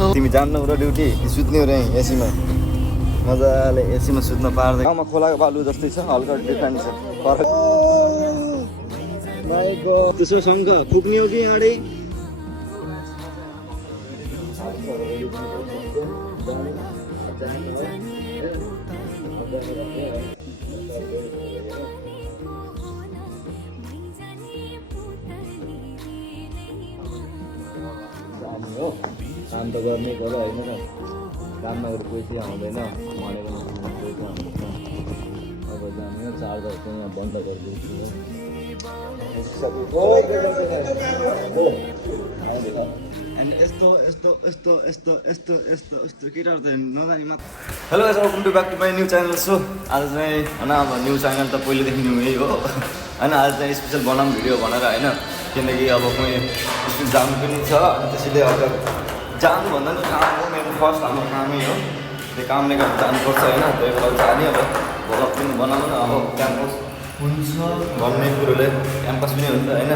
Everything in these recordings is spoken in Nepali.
उठाऊ तिमी जान्नु र ड्युटी सुत्ने हो रे एसीमा मजाले एसीमा सुत्न पार्दै गाउँमा खोलाको बालु जस्तै छ हल्का डिफ्रेन्ट छ त्यसो शङ्ख पुग्ने हो कि आडै काम त गर्नै पर्यो होइन त काम नगरेर पैसा आउँदैन भनेको पैसा आउँदैन अब जाने चार्जर चाहिँ यहाँ बन्द गरिदिन्छु अनि यस्तो यस्तो यस्तो यस्तो यस्तो यस्तो यस्तो केटाहरू त नजाने मात्र hello guys welcome to back to my new channel so आज चाहिँ होइन अब न्यू च्यानल त पहिलेदेखि यही हो होइन आज चाहिँ स्पेसल बनाऊँ भिडियो भनेर होइन किनकि अब कोही स्कुल जानु पनि छ अनि त्यसैले अब जानुभन्दा पनि काम हो मेरो फर्स्ट हाम्रो कामै हो त्यो कामले गर्दा जानुपर्छ होइन त्यही भएर जाने अब भ्लग पनि बनाउनु न अब क्याम्पस हुन्छ भन्ने कुरोले क्याम्पस पनि हुन्छ होइन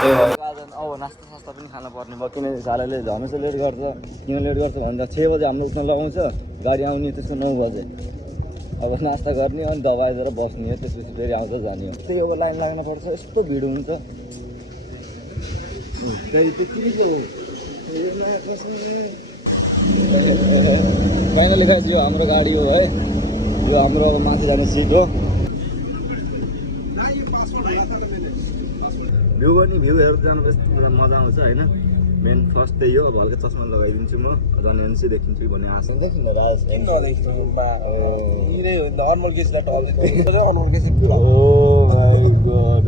त्यही भएर आज अब नास्ता सास्ता पनि खानु पर्ने भयो किनकि सालाले हमेसा लेट गर्छ किन लेट गर्छ भन्दा 6 बजे हाम्रो उठ्न लगाउँछ गाडी आउने त्यस्तो 9 बजे अब नास्ता गर्ने अनि दबाएर बस्ने हो त्यसपछि फेरि आउँछ जाने हो त्यही अब लाइन लाग्नुपर्छ यस्तो भिड हुन्छ फाइनली गाइस यो हाम्रो गाडी हो है यो हाम्रो अब माथि जाने सिट हो भ्यू गर्ने भ्यू हेर्दै जानु यस्तो मजा आउँछ होइन मेन फर्स्ट त्यही हो अब हल्का चस्मा लगाइदिन्छु म झन् एनसी देखिन्छु भन्ने आशा देखिन्न राज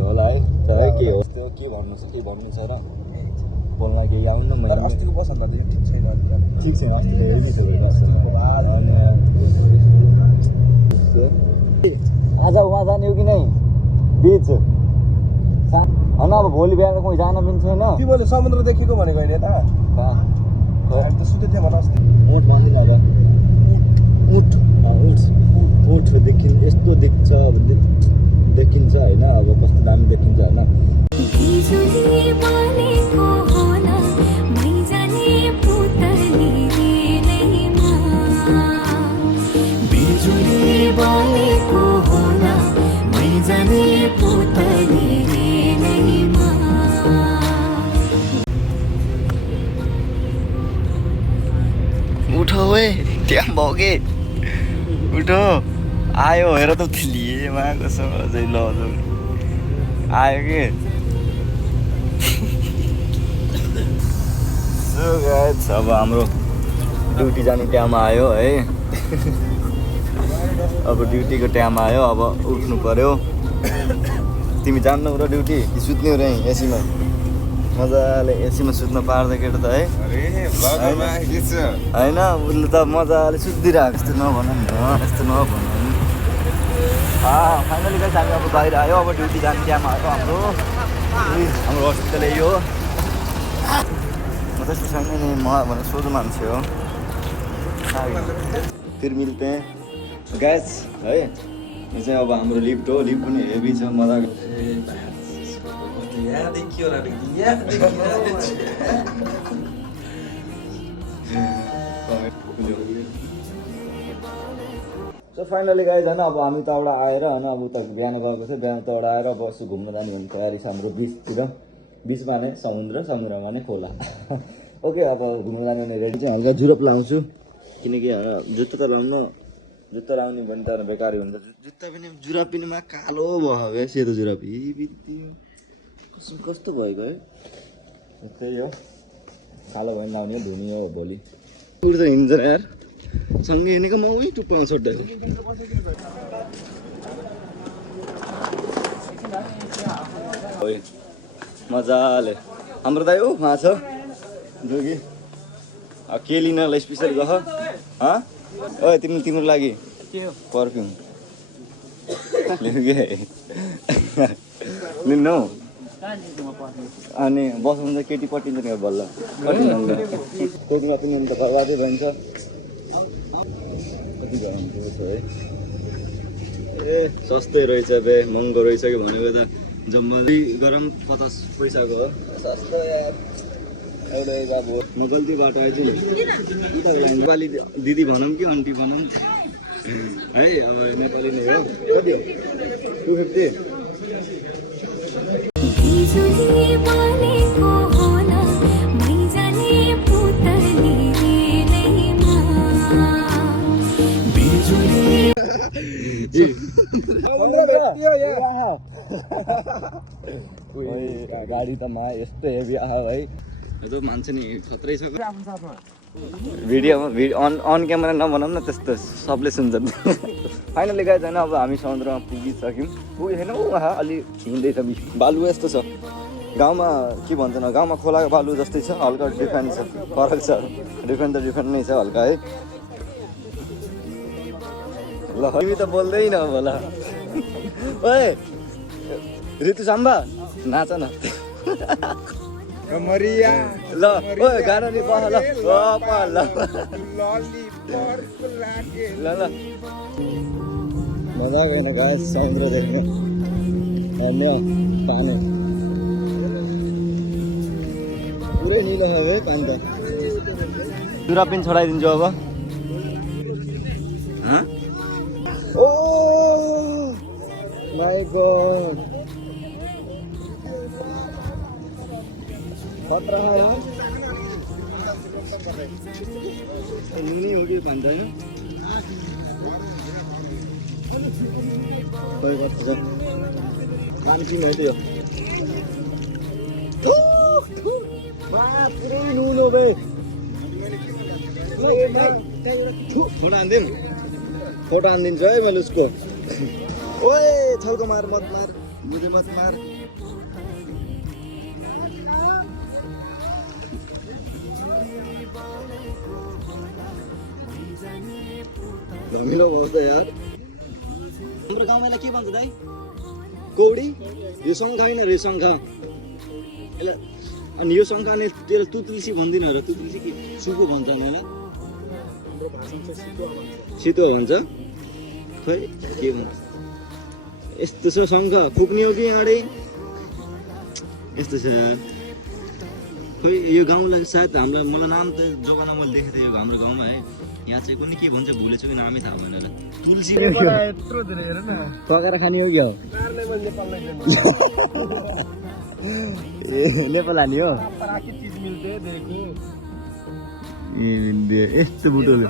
होला है के हो के भन्नु छ के भन्नु छ र बोल्न केही आउनु न मैले अस्तिको बसभन्दा ठिक छैन ठिक छैन अस्ति आज उहाँ जाने हो कि नै बिच होइन अब भोलि बिहान कोही जान पनि छैन तिमीले समुद्र देखेको भनेको होइन यता त सुते थियो भने अस्ति ऊँट भन्दिनँ अब ऊँट ऊँट देखिन्छ यस्तो देख्छ देखिन्छ होइन अब कस्तो दामी देखिन्छ होइन उठो है त्यहाँ भयो कि उठो आयो हेर त लिए माकोसँग अझै ल आयो कि अब हाम्रो ड्युटी जाने टाइम आयो है अब ड्युटीको टाइम आयो अब उठ्नु पर्यो तिमी जान्नु र ड्युटी कि सुत्ने हो रे एसीमा मजाले एसीमा सुत्न पार्दै केटा त है होइन उसले त मजाले सुत्दिरहेको यस्तो नभन नि यस्तो नभन फाइनली चाहिँ हामी अब बाहिर आयो अब ड्युटी जाने टाइम आयो हाम्रो हस्पिटल यही हो म त्यस्तो छैन नि म भने सोझो मान्छे हो फिर मिल्ते ग्यास है यो चाहिँ अब हाम्रो लिफ्ट हो लिफ्ट पनि हेभी छ मजाको सो फाइनली गाइज होइन अब हामी तबाट आएर होइन अब उता बिहान गएको थियो बिहान तबाट आएर बस्छु घुम्न जाने भन्ने तयारी छ हाम्रो बिचतिर बिचमा नै समुद्रमा नै खोला ओके अब घुम्न जाने भने रेडी चाहिँ हल्का जुरप लाउँछु किनकि जुत्ता लाउने भने त बेकारी हुन्छ जुत्ता पनि जुराप पनि कालो भयो क्या सेतो जुराप कस्तो भएको है त्यही हो कालो भयो लाउने हो धुनी हो भोलि उड्छ हिँड्छ यार सँगै हिँडेको म उही टुप्पामा छोड्दै मजाले हाम्रो दाइ हो उहाँ छ जोगी के लिनलाई स्पेसल गह ओ तिम्रो लागि पर्फ्युम लिनु हौ अनि बसाउनु चाहिँ केटी पटिन्छ नि बल्ल कोकमा पनि अन्त बर्बादै भइन्छ कति गरम छ है ए सस्तै रहेछ बे महँगो रहेछ कि भनेको त जम्मा गरम 50 पैसाको हो सस्तो यार म गल्ती बाटो आएछु नि उताको लाइन नेपाली दिदी भनौँ कि आन्टी भनौँ है अब नेपाली नै हो कति 250 गाडी त मा यस्तो हेभी आयो है त्यो मान्छे नि खत्रै छ भिडियोमा अन क्यामेरा नबनाउँ न त्यस्तो सबले सुन्छन् फाइनली गाइज होइन अब हामी समुद्रमा पुगिसक्यौँ पुगेन अलि हिँड्दैछ बालु यस्तो छ गाउँमा के भन्छन् गाउँमा खोलाको बालु जस्तै छ हल्का डिफ्रेन्ट छ फरक छ डिफ्रेन्ट त डिफ्रेन्ट नै छ हल्का है ल तिमी त बोल्दैन होला ओए ऋतु साम्बा नाच न मरिया ल ओ गाना नि पह ल ल ल मजा गएन गाइस समुद्र देख्ने अन्य पानी पुरै निलो है पानी त जुरा पनि छोडाइदिन्छु अब ओ माय गॉड खतरा है यार नुनी हो गई पानी है कोई बात नहीं पानी पीने दियो पुरै नुन हो बे फोटो हानिदिन्छु है मैले उसको ओए छल्को मार मत मार मुझे मत मार धमिलो भयो त यार हाम्रो गाउँमा यसलाई के भन्छ दाइ कौडी यो शङ्खा होइन रे शङ्खा यसलाई अनि यो शङ्खा अनि तेरो तुतुलसी भन्दिन र तुतुलसी के सुको भन्छ मलाई सितुवा भन्छ खै के भन्छ यस्तो छ शङ्ख फुक्ने हो कि आँडै यस्तो छ यार खै यो गाउँलाई सायद हामीलाई मलाई नाम त जमाना मैले देखेको थिएँ यो हाम्रो गाउँमा है यहाँ चाहिँ कुनै के भन्छ भुलेछु कि नामै थाहा भएन र तुलसी पकाएर खाने हो क्या नेपाल हानी हो यस्तो बुटोले